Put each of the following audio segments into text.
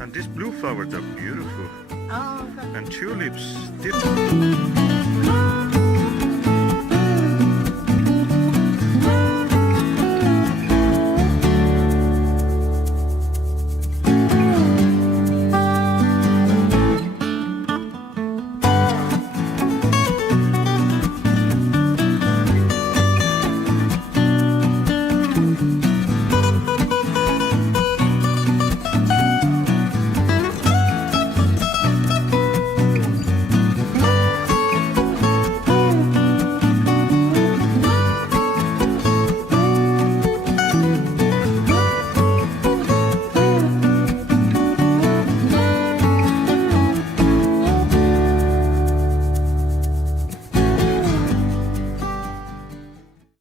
And these blue flowers are beautiful. Oh, And tulips.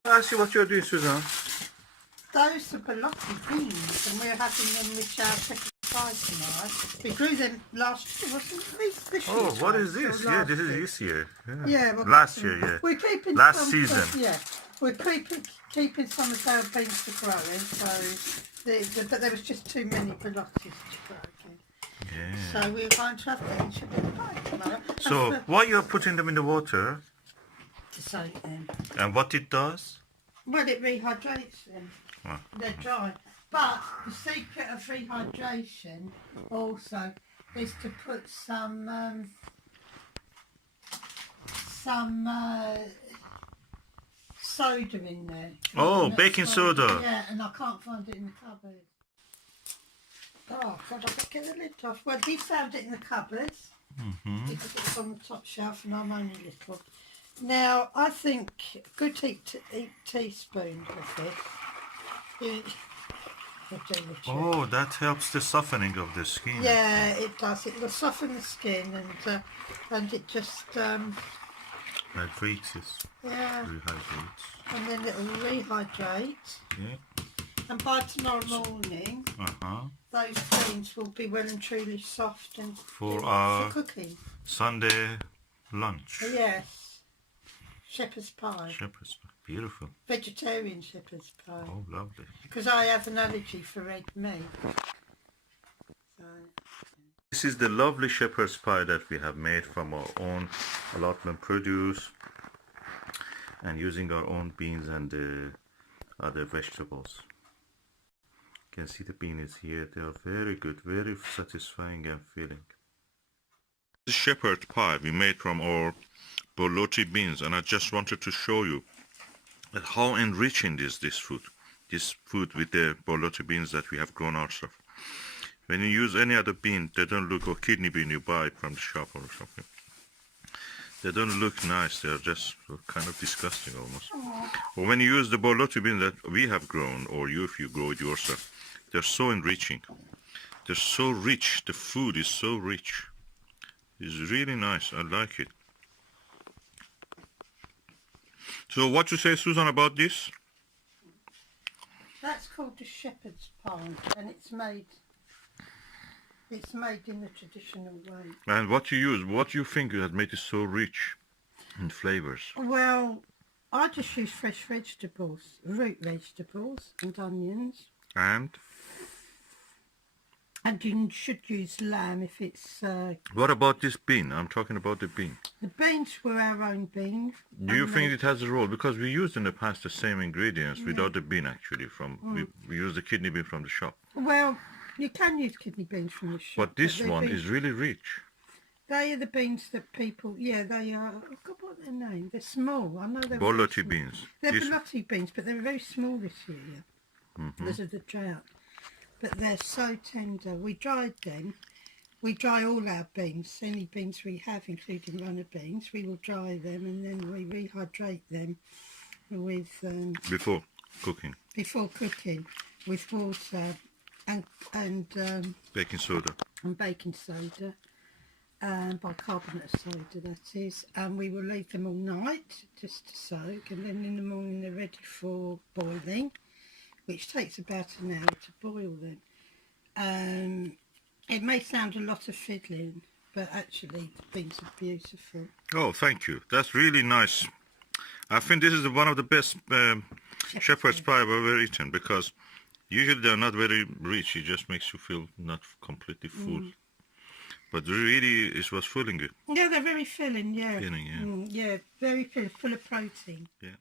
I see what you're doing, Susan. those are Borlotti beans, and we're having them with our second pie tonight. We grew them last year, wasn't it? This Oh, year's what one, is this? or Yeah, last this is year. this year. Yeah, well, last year, yeah. We're keeping Last some, season. Yeah, we're keeping some of our beans for growing. So, but there was just too many Borlottis to grow again. Yeah. So we're going to have them in shepherd's pie tomorrow. So, why you're putting them in the water, To soak them. and what it does? Well, it rehydrates them. Oh. They're dry. But the secret of rehydration also is to put some soda in there. Oh, baking soda. Yeah, and I can't find it in the cupboard. Oh, God, I've got to get the lid off. Well, he found it in the cupboards because it was on the top shelf and I'm only little. Now, I think a good teaspoon of this. Oh, that helps the softening of the skin. Yeah, it does. It will soften the skin and it just Hydrates it. yeah, Rehydrates. and then it will rehydrate. Yeah. And by tomorrow morning, those beans will be well and truly soft and For cooking. Sunday lunch. Yes, shepherd's pie, Shepherd's pie. Beautiful. vegetarian shepherd's pie. Oh, lovely. Because I have an allergy for red meat. So, This is the lovely shepherd's pie that we have made from our own allotment produce and using our own beans and other vegetables. You can see the beans here. They are very good, very satisfying and filling. This shepherd's pie we made from our Borlotti beans, and I just wanted to show you that how enriching is this food with the Borlotti beans that we have grown ourselves. When you use any other bean, they don't look, or kidney bean you buy from the shop or something, they don't look nice. They're just kind of disgusting almost. Or when you use the Borlotti bean that we have grown, or if you grow it yourself, they're so enriching. They're so rich. The food is so rich. It's really nice. I like it. So what you say, Susan, about this? that's called the shepherd's pie, and it's made in the traditional way. And what you use, what you think that made it so rich in flavors? Well, I just use fresh vegetables, root vegetables and onions. And you should use lamb if it's... What about this bean? I'm talking about the bean. The beans were our own beans. Do you think it has a role? Because we used in the past the same ingredients without the bean actually. We used the kidney bean from the shop. Well, you can use kidney beans from the shop. But this one is really rich. They are the beans that people... Yeah, they are... I've got what their name. They're small. I know they're... Borlotti beans. They're Borlotti beans, but they're very small this year because of the drought. But they're so tender. We dried them. We dry all our beans, any beans we have, including runner beans. We will dry them and then we rehydrate them with... Before cooking. Before cooking, with water and Baking soda. and baking soda, bicarbonate of soda that is, and we will leave them all night just to soak, and then in the morning they're ready for boiling, which takes about an hour to boil them. It may sound a lot of fiddling, but actually the beans are beautiful. Oh, thank you. That's really nice. I think this is one of the best shepherd's pie I've ever eaten, because Usually they're not very rich. It just makes you feel not completely full. But really, it was filling you. Yeah, they're very filling. Yeah. Filling, yeah. Yeah, very filling, full of protein. Yeah.